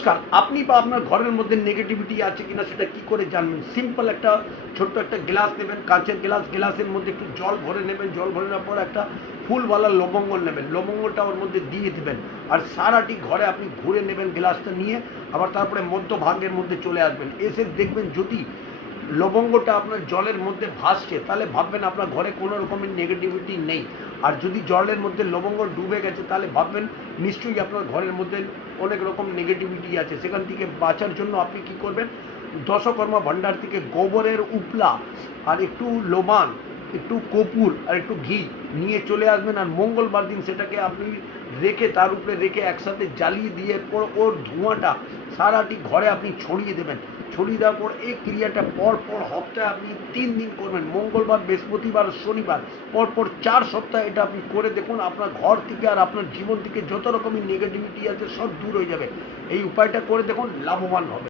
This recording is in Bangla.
নমস্কার। আপনি বা আপনার ঘরের মধ্যে নেগেটিভিটি আছে কিনা সেটা কি করে জানবেন? সিম্পল একটা ছোট্ট একটা গ্লাস নেবেন, কাঁচের গ্লাস, গ্লাসের মধ্যে একটু জল ভরে নেবেন, জল ভরে নেওয়ার পর একটা ফুলওয়ালা লবঙ্গ নেবেন, লবঙ্গটা ওর মধ্যে দিয়ে দেবেন। আর সারাটি ঘরে আপনি ঘুরে নেবেন গ্লাসটা নিয়ে, আবার তারপরে মধ্যভাগের মধ্যে চলে আসবেন। এসে দেখবেন যদি লবঙ্গটা আপনার জলের মধ্যে ভাসছে, তাহলে ভাববেন আপনার ঘরে কোনো রকমের নেগেটিভিটি নেই। আর যদি জলের মধ্যে লবঙ্গ ডুবে গেছে, তাহলে ভাববেন নিশ্চয়ই আপনার ঘরের মধ্যে অনেক রকম নেগেটিভিটি আছে। সেখান থেকে বাঁচার জন্য আপনি কি করবেন, দশকর্মা ভাণ্ডার থেকে গোবরের উপলা আর একটু লোবান, একটু কর্পূর আর একটু ঘি নিয়ে চলে আসবেন। আর মঙ্গলবার দিন সেটাকে আপনি রেখে, তার উপরে রেখে একসাথে জ্বালিয়ে দিয়ে ওর ধোঁয়াটা সারাটি ঘরে আপনি ছড়িয়ে দেবেন। ছড়িয়ে দেওয়ার পর এই ক্রিয়াটা পর পর সপ্তাহে আপনি 3 দিন করবেন, মঙ্গলবার, বৃহস্পতিবার, শনিবার, পরপর 4 সপ্তাহ এটা আপনি করে দেখুন। আপনার ঘর থেকে আর আপনার জীবন থেকে যত রকমের নেগেটিভিটি আছে সব দূর হয়ে যাবে। এই উপায়টা করে দেখুন, লাভবান হবে।